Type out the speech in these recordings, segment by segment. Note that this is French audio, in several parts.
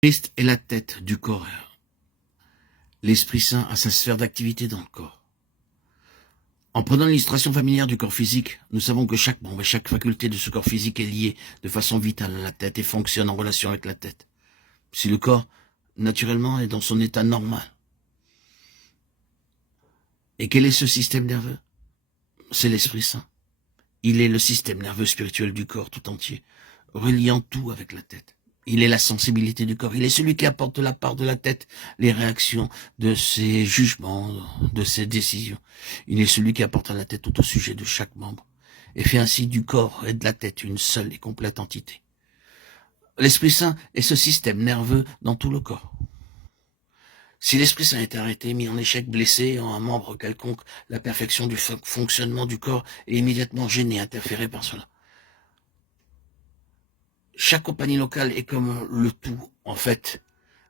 Christ est la tête du corps. L'Esprit Saint a sa sphère d'activité dans le corps. En prenant l'illustration familière du corps physique, nous savons que chaque membre et chaque faculté de ce corps physique est liée de façon vitale à la tête et fonctionne en relation avec la tête. Si le corps, naturellement, est dans son état normal. Et quel est ce système nerveux? C'est l'Esprit Saint. Il est le système nerveux spirituel du corps tout entier, reliant tout avec la tête. Il est la sensibilité du corps. Il est celui qui apporte de la part de la tête les réactions de ses jugements, de ses décisions. Il est celui qui apporte à la tête tout au sujet de chaque membre et fait ainsi du corps et de la tête une seule et complète entité. L'Esprit Saint est ce système nerveux dans tout le corps. Si l'Esprit Saint est arrêté, mis en échec, blessé en un membre quelconque, la perfection du fonctionnement du corps est immédiatement gênée, interférée par cela. Chaque compagnie locale est comme le tout, en fait.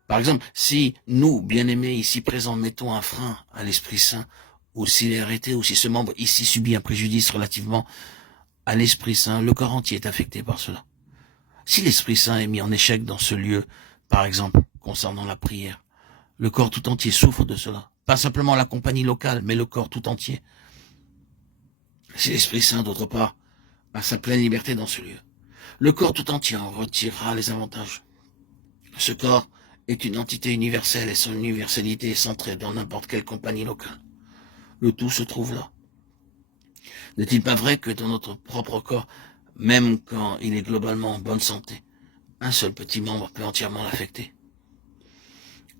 Par exemple, si nous, bien-aimés, ici présents, mettons un frein à l'Esprit Saint, ou s'il est arrêté, ou si ce membre ici subit un préjudice relativement à l'Esprit Saint, le corps entier est affecté par cela. Si l'Esprit Saint est mis en échec dans ce lieu, par exemple, concernant la prière, le corps tout entier souffre de cela. Pas simplement la compagnie locale, mais le corps tout entier. Si l'Esprit Saint, d'autre part, a sa pleine liberté dans ce lieu, le corps tout entier en retirera les avantages. Ce corps est une entité universelle et son universalité est centrée dans n'importe quelle compagnie locale. Le tout se trouve là. N'est-il pas vrai que dans notre propre corps, même quand il est globalement en bonne santé, un seul petit membre peut entièrement l'affecter?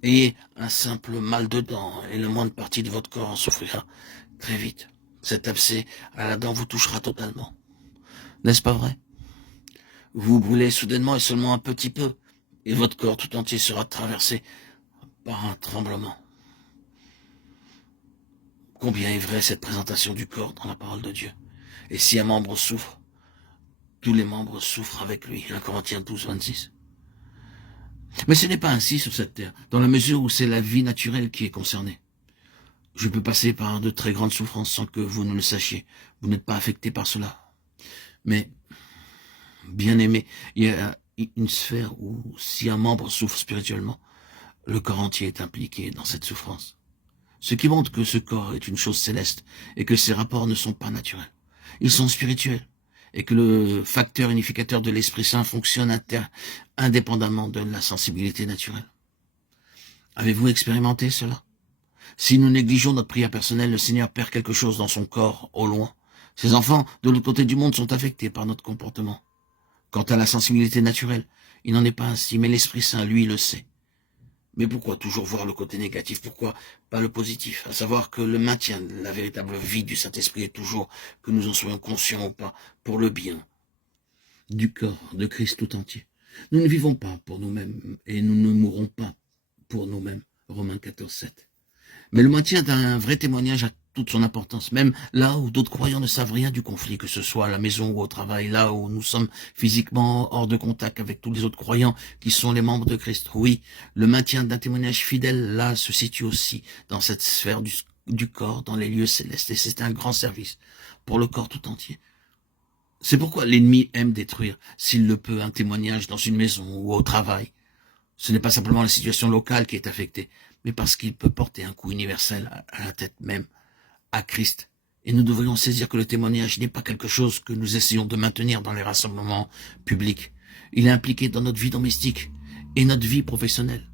Ayez un simple mal de dent et la moindre partie de votre corps en souffrira très vite. Cet abcès à la dent vous touchera totalement. N'est-ce pas vrai? Vous brûlez soudainement et seulement un petit peu, et votre corps tout entier sera traversé par un tremblement. Combien est vraie cette présentation du corps dans la parole de Dieu? Et si un membre souffre, tous les membres souffrent avec lui. 1 Corinthiens 12, 26. Mais ce n'est pas ainsi sur cette terre, dans la mesure où c'est la vie naturelle qui est concernée. Je peux passer par de très grandes souffrances sans que vous ne le sachiez. Vous n'êtes pas affecté par cela. Mais, bien aimé, il y a une sphère où, si un membre souffre spirituellement, le corps entier est impliqué dans cette souffrance. Ce qui montre que ce corps est une chose céleste et que ses rapports ne sont pas naturels. Ils sont spirituels et que le facteur unificateur de l'Esprit Saint fonctionne indépendamment de la sensibilité naturelle. Avez-vous expérimenté cela? Si nous négligeons notre prière personnelle, le Seigneur perd quelque chose dans son corps, au loin. Ses enfants, de l'autre côté du monde, sont affectés par notre comportement. Quant à la sensibilité naturelle, il n'en est pas ainsi, mais l'Esprit Saint, lui, le sait. Mais pourquoi toujours voir le côté négatif? Pourquoi pas le positif? À savoir que le maintien de la véritable vie du Saint-Esprit est toujours, que nous en soyons conscients ou pas, pour le bien du corps de Christ tout entier. Nous ne vivons pas pour nous-mêmes et nous ne mourrons pas pour nous-mêmes. Romains 14, 7. Mais le maintien d'un vrai témoignage a toute son importance, même là où d'autres croyants ne savent rien du conflit, que ce soit à la maison ou au travail, là où nous sommes physiquement hors de contact avec tous les autres croyants qui sont les membres de Christ. Oui, le maintien d'un témoignage fidèle, là, se situe aussi dans cette sphère du corps, dans les lieux célestes, et c'est un grand service pour le corps tout entier. C'est pourquoi l'ennemi aime détruire, s'il le peut, un témoignage dans une maison ou au travail. Ce n'est pas simplement la situation locale qui est affectée, mais parce qu'il peut porter un coup universel à la tête même, à Christ. Et nous devrions saisir que le témoignage n'est pas quelque chose que nous essayons de maintenir dans les rassemblements publics. Il est impliqué dans notre vie domestique et notre vie professionnelle.